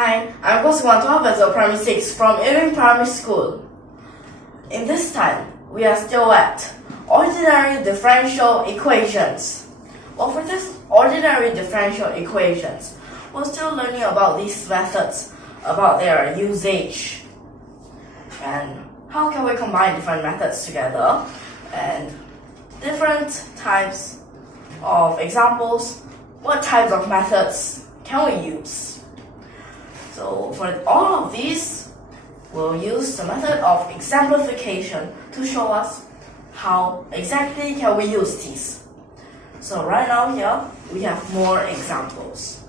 Hi, I'm GUO CHENG GUANG Primary 6 from YUMIN Primary School. In this time, we are still at ordinary differential equations. Well, for this ordinary differential equations, we're still learning about these methods, about their usage, and how can we combine different methods together, and different types of examples, what types of methods can we use. So for all of these, we'll use the method of exemplification to show us how exactly can we use these. So right now here, we have more examples.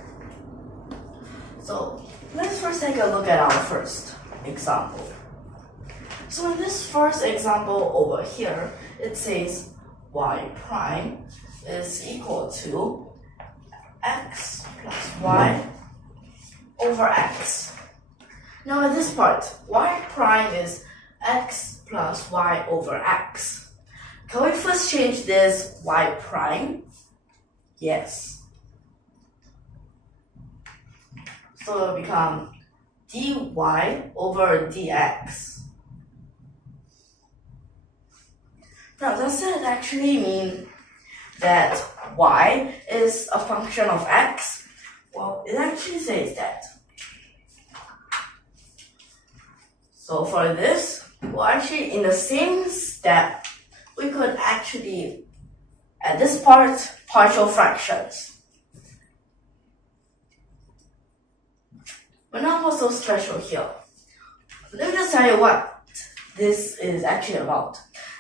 So let's first take a look at our first example. So in this first example over here, it says y prime is equal to x plus y over x. Now in this part, y prime is x plus y over x. Can we first change this y prime? Yes. So it will become dy over dx. Now does that actually mean that y is a function of x? Well, it actually says that. So for this, well, actually in the same step, we could actually, at this part, partial fractions. But not what's so special here. Let me just tell you what this is actually about.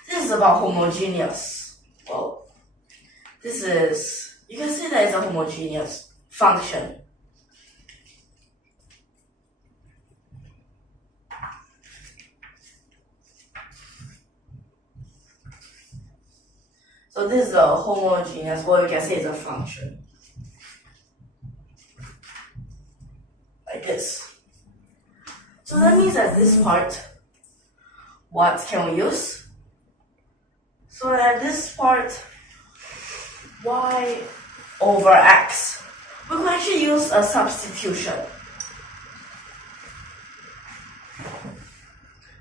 This is about homogeneous. Well, this is, you can say that it's a homogeneous function. So this is a homogeneous, well, you can say it's a function. Like this. So that means that this part, what can we use? So that this part, y over x, we can actually use a substitution.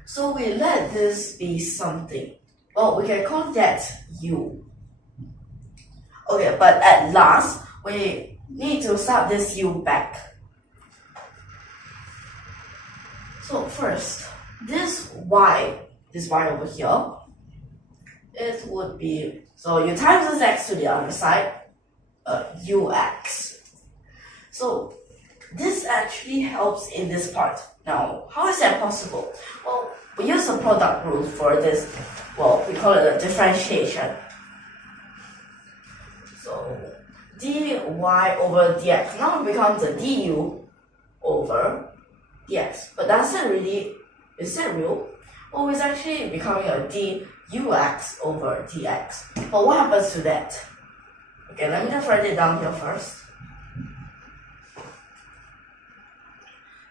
So we let this be something. Well, we can call that u. Okay, but at last, we need to sub this u back. So first, this y over here, it would be, so you times this x to the other side, ux. So this actually helps in this part. Now, how is that possible? Well, we use the product rule for this. Well, we call it a differentiation. So dy over dx now becomes a du over dx. But that's not really, is that real? Well, it's actually becoming a dux over dx. But what happens to that? Okay, let me just write it down here first.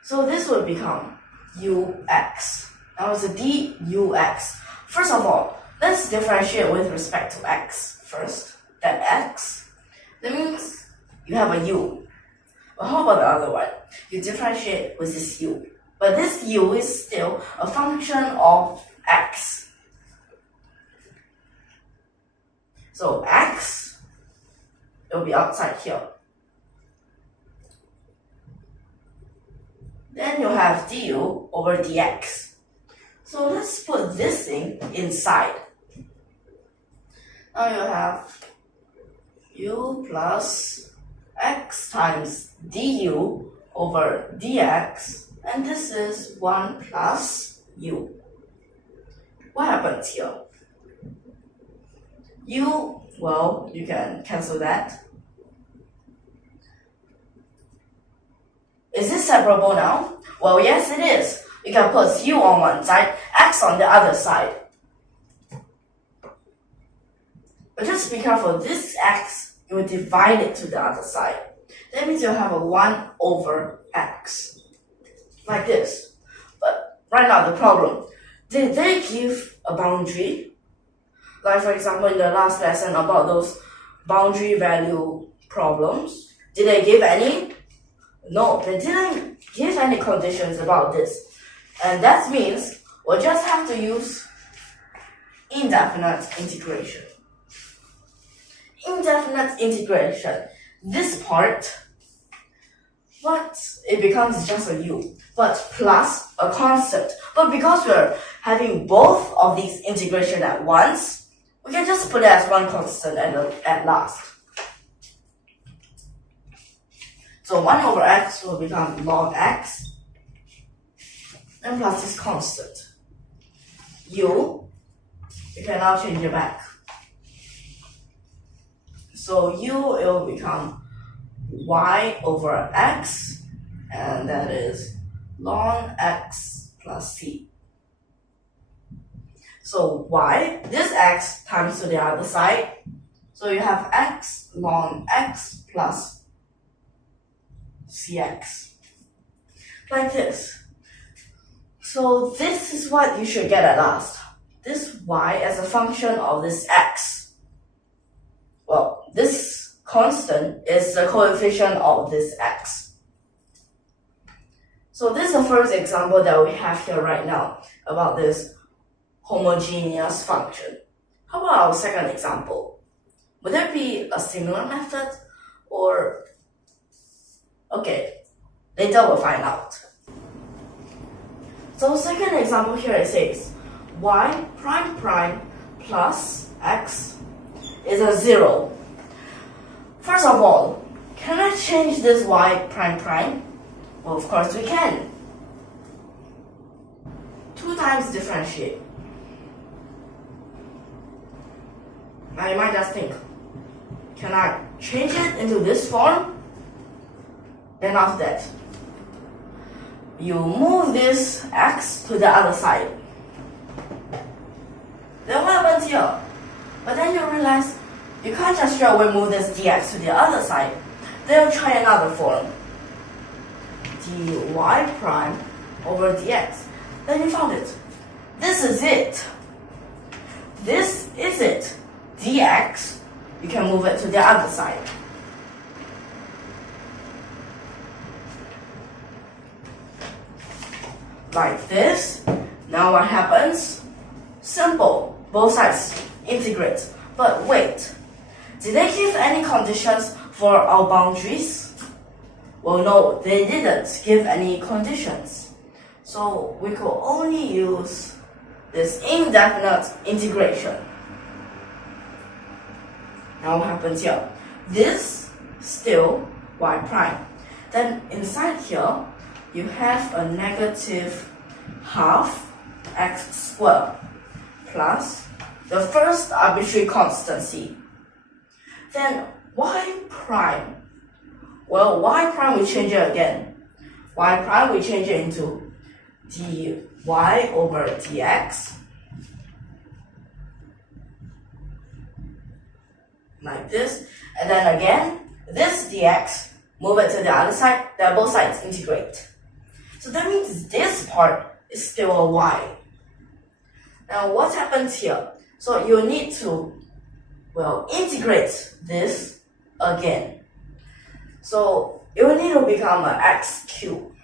So this will become ux. Now it's a dux. First of all, let's differentiate with respect to x first. That x, that means you have a u. But how about the other one? You differentiate with this u. But this u is still a function of x. So x, it will be outside here. Then you have du over dx. So let's put this thing inside. Now you have u plus x times du over dx, and this is 1 plus u. What happens here? U, well, you can cancel that. Is this separable now? Well, yes, it is. You can put u on one side, x on the other side. But just be careful, this x, you will divide it to the other side. That means you'll have a 1 over x. Like this. But right now, the problem, did they give a boundary? Like for example, in the last lesson about those boundary value problems, did they give any? No, they didn't give any conditions about this. And that means we'll just have to use indefinite integration. Indefinite integration. This part, it becomes just a u, but plus a constant. But because we're having both of these integration at once, we can just put it as one constant at last. So 1 over x will become log x, and plus this constant. U, you can now change it back. So u, it will become y over x, and that is ln x plus c. So y, this x times to the other side. So you have x ln x plus cx. Like this. So this is what you should get at last. This y as a function of this x. Well, this constant is the coefficient of this x. So this is the first example that we have here right now about this homogeneous function. How about our second example? Would there be a similar method or... Okay, later we'll find out. So second example here it says y prime prime plus x is a 0. First of all, can I change this y prime prime? Well, of course we can. 2 times differentiate. Now you might just think, can I change it into this form? Then after that, you move this x to the other side. Then what happens here? But then you realize you can't just straight away move this dx to the other side. Then you try another form. dy prime over dx. Then you found it. This is it. This is it. dx, you can move it to the other side. Like this. Now what happens? Simple. Both sides integrate. But wait, did they give any conditions for our boundaries? Well, no, they didn't give any conditions. So we could only use this indefinite integration. Now what happens here? This still y prime. Then inside here, you have a negative half x squared plus the first arbitrary constant c. Then y prime. Well, y prime we change it again. Y prime we change it into dy over dx. Like this. And then again, this dx, move it to the other side, then both sides integrate. So that means this part is still a y. Now what happens here? So you need to, integrate this again. So it will need to become an x cubed.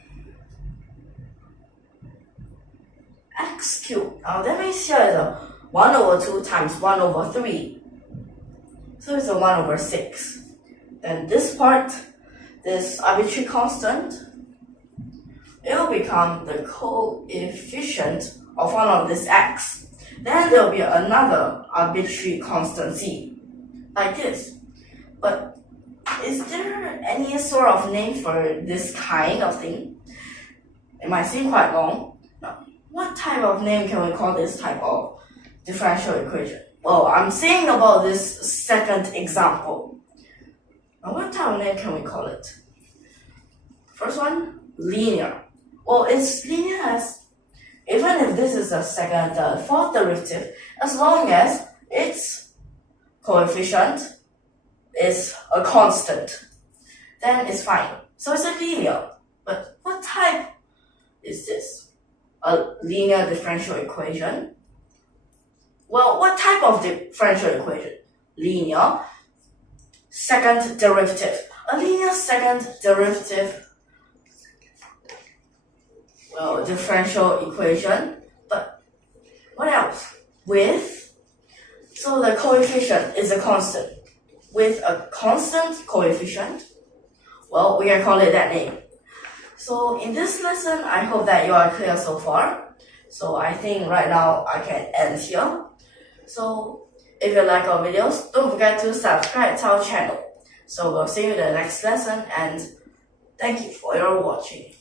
X cubed. Now that means here is a 1 over 2 times 1 over 3. So it's a 1 over 6. Then this part, this arbitrary constant, it will become the coefficient of one of this x. Then there will be another arbitrary constant c, like this. But is there any sort of name for this kind of thing? It might seem quite long. Now, what type of name can we call this type of differential equation? Well, I'm saying about this second example. Now, what type of name can we call it? First one, linear. Well, it's linear as, even if this is the second, fourth derivative, as long as its coefficient is a constant, then it's fine. So it's a linear. But what type is this? A linear differential equation? Well, what type of differential equation? Linear second derivative. A linear second derivative Well, differential equation. But what else? With? So the coefficient is a constant. With a constant coefficient, well, we can call it that name. So in this lesson, I hope that you are clear so far. So I think right now I can end here. So if you like our videos, don't forget to subscribe to our channel. So we'll see you in the next lesson, and thank you for your watching.